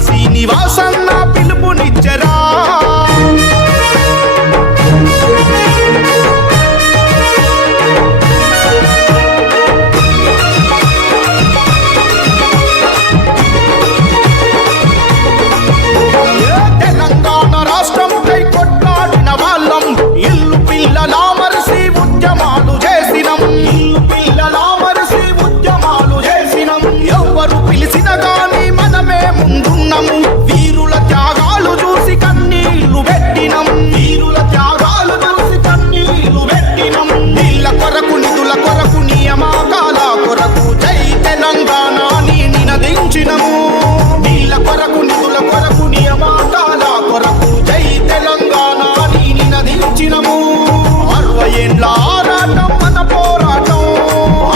శ్రీనివాసన్న. అరవై ఏండ్ల ఆరాటం మన పోరాటం.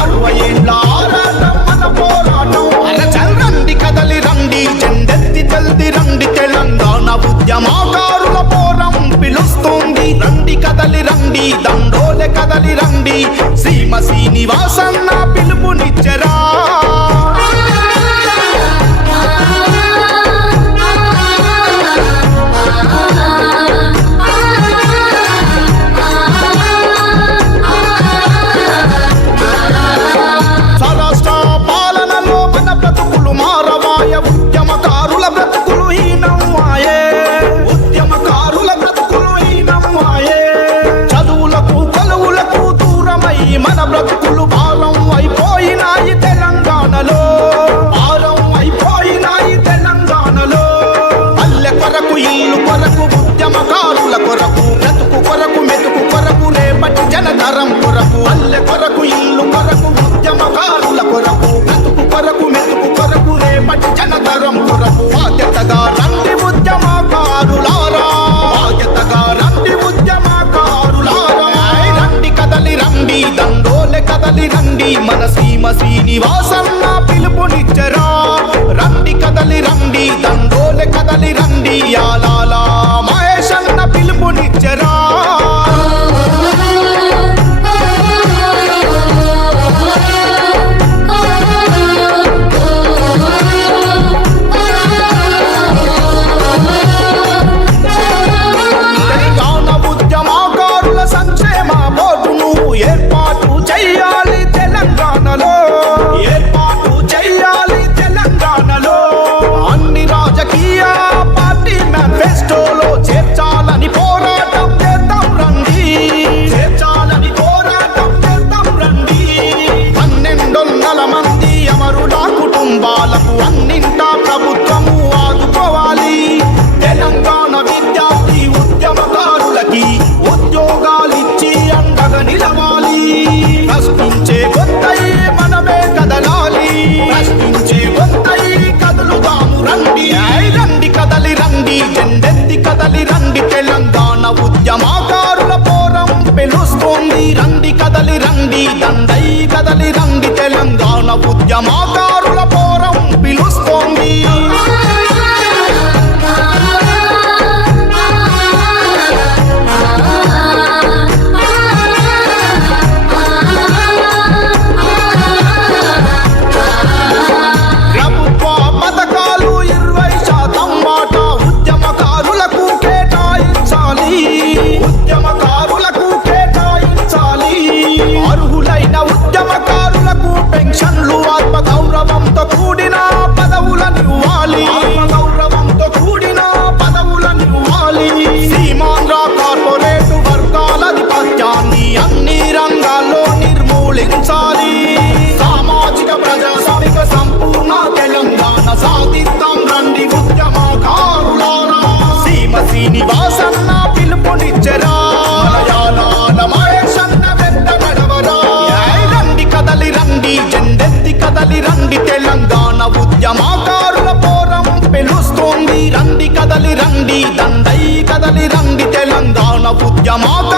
అరవై ఏండ్ల ఆరాటం మన పోరాటం. అరచల్ రండి కదలి రండి జెండెత్తి జల్ది రండి తెలంగాణ ఉద్యమకారుల పోరం పిలుస్తోంది రండి కదలి రండి దండోలె కదలి రండి. సీమ శ్రీనివాసన్న కొరకు కొరకు ఉద్యమకారుల కొరకు బ్రతుకు కొరకు మెతుకు కొరకు రేపటి జనతరం కొరకు. అల్లె కొరకు ఇల్లు కొరకు ఉద్యమకారుల కొరకు బ్రతుకు కొరకు మెతుకు కొరకు రేపటి జనతరం కొరకు. బాధ్యతగా రండి ఉద్యమకారులారా బాధ్యతగా రండి ఉద్యమకారులారా రండి కదలి రండి దండోలె కదలి రండి మన సీమ శ్రీనివాసన్న పిలుపునిచ్చరా. రండి కదలి రండి దండోలె కదలి రండి యాలాలా. నిలవాలి. ప్రశ్నించే కొత్తయి మనమే కదలాలి. ప్రశ్నించే కొత్తయి కదులుదాము రండి. రండి కదలి రండి. జెండెత్తి కదలి రండి. తెలంగాణ ఉద్యమకారుల తెలంగాణ సాధిద్దాం. రండి ఉద్యమకారులారా సీమ శ్రీనివాసన్న పిలుపునిచ్చరా. మలయాళాల మహేశన్న వెంట నడవరా. రండి కదలి రండి జెండెత్తి కదలి రండి. తెలంగాణ ఉద్యమకారుల పోరం పిలుస్తోంది. రండి కదలి రండి దండి దండై కదలి రండి. తెలంగాణ ఉద్యమాక